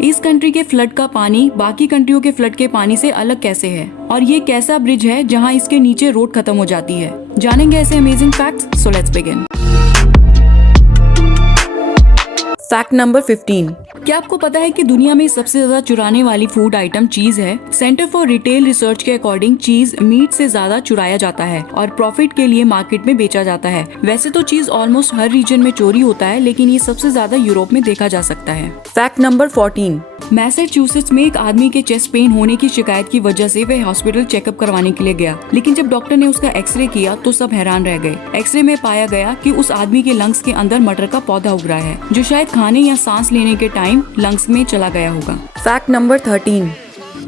इस कंट्री के फ्लड का पानी बाकी कंट्रियों के फ्लड के पानी से अलग कैसे है, और ये कैसा ब्रिज है जहाँ इसके नीचे रोड खत्म हो जाती है। जानेंगे ऐसे amazing facts, so let's begin. Fact number 15। क्या आपको पता है कि दुनिया में सबसे ज्यादा चुराने वाली फूड आइटम चीज है? सेंटर फॉर रिटेल रिसर्च के अकॉर्डिंग चीज मीट से ज्यादा चुराया जाता है और प्रॉफिट के लिए मार्केट में बेचा जाता है। वैसे तो चीज ऑलमोस्ट हर रीजन में चोरी होता है, लेकिन ये सबसे ज्यादा यूरोप में देखा जा सकता है। Fact number 14। मैसेच्यूसेट्स में एक आदमी के चेस्ट पेन होने की शिकायत की वजह से वह हॉस्पिटल चेकअप करवाने के लिए गया, लेकिन जब डॉक्टर ने उसका एक्सरे किया तो सब हैरान रह गए। एक्सरे में पाया गया कि उस आदमी के लंग्स के अंदर मटर का पौधा उग रहा है, जो शायद खाने या सांस लेने के टाइम लंग्स में चला गया होगा। Fact number 13।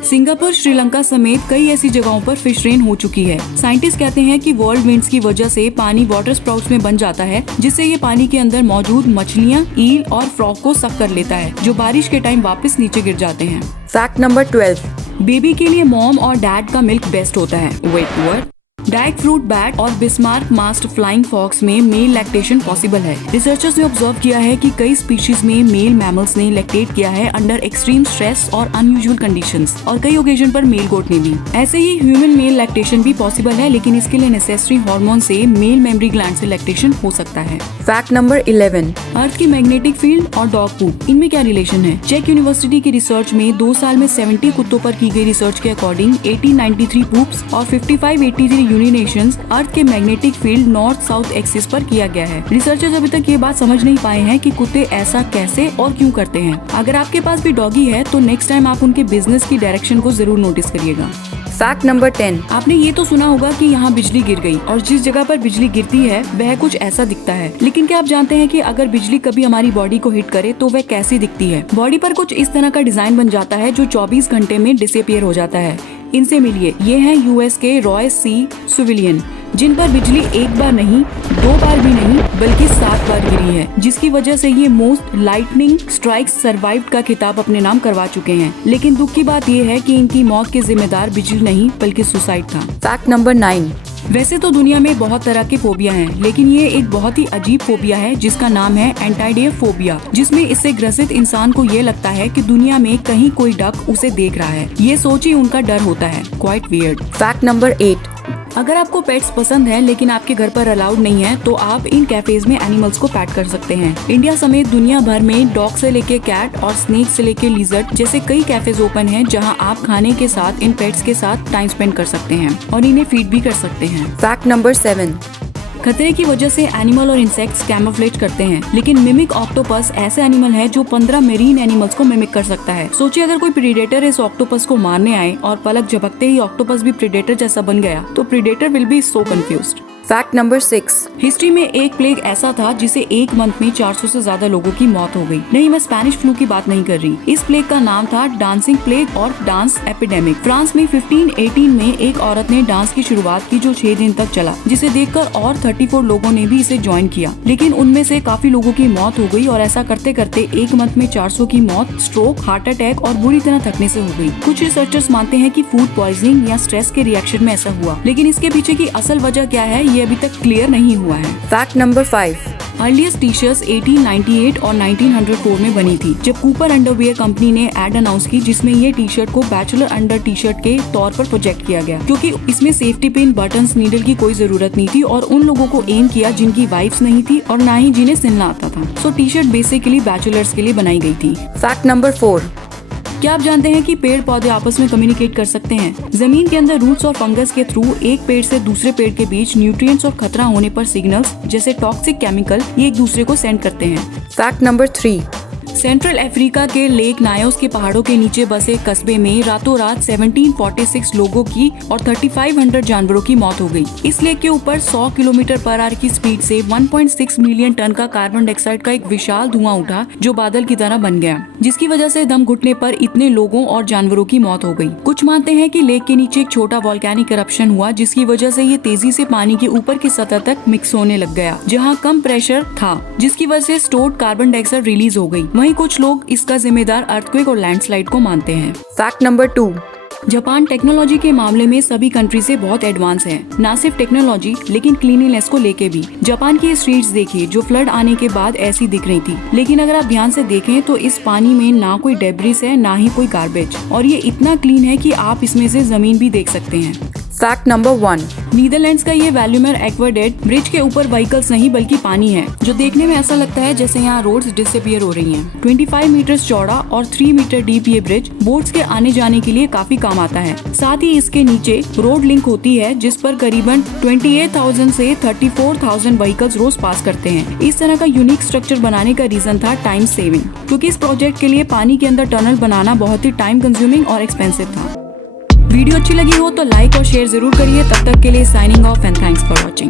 सिंगापुर, श्रीलंका समेत कई ऐसी जगहों पर फिश रेन हो चुकी है। साइंटिस्ट कहते हैं कि वर्ल्ड विंड्स की वजह से पानी वाटर स्प्राउट्स में बन जाता है, जिससे ये पानी के अंदर मौजूद मछलियाँ, ईल और फ्रॉग को सक कर लेता है, जो बारिश के टाइम वापस नीचे गिर जाते हैं। Fact number 12। बेबी के लिए मॉम और डैड का मिल्क बेस्ट होता है। Wait what? Dayak fruit bat और बिस्मार्क मास्ट फ्लाइंग फॉक्स में मेल लैक्टेशन पॉसिबल है। रिसर्चर्स ने ऑब्जर्व किया है कि कई स्पीशीज में मेल मैमल्स ने लैक्टेट किया है अंडर एक्सट्रीम स्ट्रेस और अनयूजुअल कंडीशंस, और कई ओकेजन पर मेल गोट ने भी। ऐसे ही ह्यूमन मेल लैक्टेशन भी पॉसिबल है, लेकिन इसके लिए नेसेसरी हार्मोन से मेल मेमरी ग्लैंड से लैक्टेशन हो सकता है। Fact number 11। अर्थ की मैग्नेटिक फील्ड और डॉग पूप, इनमें क्या रिलेशन है? चेक यूनिवर्सिटी की रिसर्च में 2 साल में 70 कुत्तों पर की गई रिसर्च के अकॉर्डिंग 1893 पूप्स और 5583 यूनिनेशंस अर्थ के magnetic field north south axis पर किया गया है। रिसर्चर्स अभी तक ये बात समझ नहीं पाए हैं कि कुत्ते ऐसा कैसे और क्यों करते हैं। अगर आपके पास भी डॉगी है तो नेक्स्ट टाइम आप उनके बिजनेस की डायरेक्शन को जरूर नोटिस करिएगा। Fact number 10। आपने ये तो सुना होगा कि यहाँ बिजली गिर गई, और जिस जगह पर बिजली गिरती है वह कुछ ऐसा दिखता है। लेकिन क्या आप जानते हैं कि अगर बिजली कभी हमारी बॉडी को हिट करे तो वह कैसी दिखती है? बॉडी पर कुछ इस तरह का डिजाइन बन जाता है जो 24 घंटे में डिसअपीयर हो जाता है। इनसे मिलिए, ये हैं यूएस के रॉय सी सिविलियन, जिन पर बिजली एक बार नहीं, 2 बार भी नहीं, बल्कि 7 बार गिरी है, जिसकी वजह से ये मोस्ट लाइटनिंग स्ट्राइक्स सर्वाइव्ड का खिताब अपने नाम करवा चुके हैं। लेकिन दुख की बात ये है कि इनकी मौत के जिम्मेदार बिजली नहीं बल्कि सुसाइड था। Fact number 9। वैसे तो दुनिया में बहुत तरह के फोबिया हैं, लेकिन ये एक बहुत ही अजीब फोबिया है जिसका नाम है एंटाइडियोफोबिया, जिसमें इससे ग्रसित इंसान को ये लगता है कि दुनिया में कहीं कोई डक उसे देख रहा है। ये सोच ही उनका डर होता है। Quite weird. Fact number 8। अगर आपको पेट्स पसंद है लेकिन आपके घर पर अलाउड नहीं है, तो आप इन कैफेज में एनिमल्स को पैट कर सकते हैं। इंडिया समेत दुनिया भर में डॉग से लेके कैट और स्नेक से लेके लिजर्ड जैसे कई कैफेज ओपन हैं, जहां आप खाने के साथ इन पेट्स के साथ टाइम स्पेंड कर सकते हैं और इन्हें फीड भी कर सकते हैं। Fact number 7। खतरे की वजह से एनिमल और इंसेक्ट्स कैमोफ्लेज करते हैं, लेकिन मिमिक ऑक्टोपस ऐसे एनिमल है जो 15 मेरीन एनिमल्स को मिमिक कर सकता है। सोचिए अगर कोई प्रीडेटर इस ऑक्टोपस को मारने आए और पलक झपकते ही ऑक्टोपस भी प्रीडेटर जैसा बन गया, तो predator will be so confused. Fact number 6। History में एक प्लेग ऐसा था जिसे एक मंथ में 400 से ज्यादा लोगों की मौत हो गई। नहीं, मैं स्पेनिश फ्लू की बात नहीं कर रही। इस प्लेग का नाम था डांसिंग प्लेग और डांस एपिडेमिक। फ्रांस में 1518 में एक औरत ने डांस की शुरुआत की जो 6 दिन तक चला, जिसे देखकर और 34 लोगों ने भी इसे ज्वाइन किया, लेकिन उनमें से काफी लोगों की मौत हो गई, और ऐसा करते करते एक मंथ में 400 की मौत स्ट्रोक, हार्ट अटैक और बुरी तरह थकने से हो गई। कुछ रिसर्चर्स मानते हैं कि फूड पॉइजनिंग या स्ट्रेस के रिएक्शन में ऐसा हुआ, लेकिन इसके पीछे की असल वजह क्या है ये अभी तक क्लियर नहीं हुआ है। Fact number 5। Earliest T shirts 1898 और 1904 में बनी थी, जब कूपर अंडरवियर कंपनी ने एड अनाउंस की, जिसमें ये टी शर्ट को बैचलर अंडर टी शर्ट के तौर पर प्रोजेक्ट किया गया, क्योंकि इसमें सेफ्टी पिन, बटन्स, नीडल की कोई जरूरत नहीं थी, और उन लोगों को एम किया जिनकी वाइफ्स नहीं थी और ना ही जिन्हें सिलना आता था। So T shirt basically bachelors के लिए बनाई गई थी। Fact number 4। क्या आप जानते हैं कि पेड़ पौधे आपस में कम्युनिकेट कर सकते हैं? जमीन के अंदर रूट्स और फंगस के थ्रू एक पेड़ से दूसरे पेड़ के बीच न्यूट्रिएंट्स और खतरा होने पर सिग्नल्स जैसे टॉक्सिक केमिकल ये एक दूसरे को सेंड करते हैं। Fact number 3। सेंट्रल अफ्रीका के लेक नायोस के पहाड़ों के नीचे बसे कस्बे में रातों रात 1746 लोगों की और 3500 जानवरों की मौत हो गई। इस लेक के ऊपर 100 किलोमीटर पर आवर की स्पीड से 1.6 मिलियन टन का कार्बन डाइऑक्साइड का एक विशाल धुआं उठा, जो बादल की तरह बन गया, जिसकी वजह से दम घुटने पर इतने लोगों और जानवरों की मौत हो गई। कुछ मानते हैं कि लेक के नीचे एक छोटा वोल्केनिक इरप्शन हुआ, जिसकी वजह से ये तेजी से पानी के ऊपर की सतह तक मिक्स होने लग गया, जहाँ कम प्रेशर था, जिसकी वजह से स्टोर्ड कार्बन डाइऑक्साइड रिलीज हो गई। वहीं कुछ लोग इसका जिम्मेदार अर्थक्वेक और लैंडस्लाइड को मानते हैं। Fact number 2। जापान टेक्नोलॉजी के मामले में सभी कंट्री से बहुत एडवांस है, न सिर्फ टेक्नोलॉजी लेकिन क्लीनिनेस को लेके भी। जापान की स्ट्रीट्स देखिए जो फ्लड आने के बाद ऐसी दिख रही थी, लेकिन अगर आप ध्यान से देखें तो इस पानी में ना कोई डेब्रिस है ना ही कोई गार्बेज, और ये इतना क्लीन है कि आप इसमें से जमीन भी देख सकते हैं। फैक्ट नंबर 1, नीदरलैंड्स का ये वैल्यूमेर एक्वाडेक्ट ब्रिज के ऊपर व्हीकल्स नहीं बल्कि पानी है, जो देखने में ऐसा लगता है जैसे यहाँ रोड्स डिसअपियर हो रही हैं। 25 मीटर चौड़ा और 3 मीटर डीप ये ब्रिज बोट्स के आने जाने के लिए काफी काम आता है। साथ ही इसके नीचे रोड लिंक होती है जिस पर करीबन 28,000 से 34,000 व्हीकल्स रोज पास करते हैं। इस तरह का यूनिक स्ट्रक्चर बनाने का रीजन था टाइम सेविंग, क्योंकि इस प्रोजेक्ट के लिए पानी के अंदर टनल बनाना बहुत ही टाइम कंज्यूमिंग और एक्सपेंसिव था। वीडियो अच्छी लगी हो तो लाइक और शेयर जरूर करिए। तब तक के लिए signing off and thanks for watching.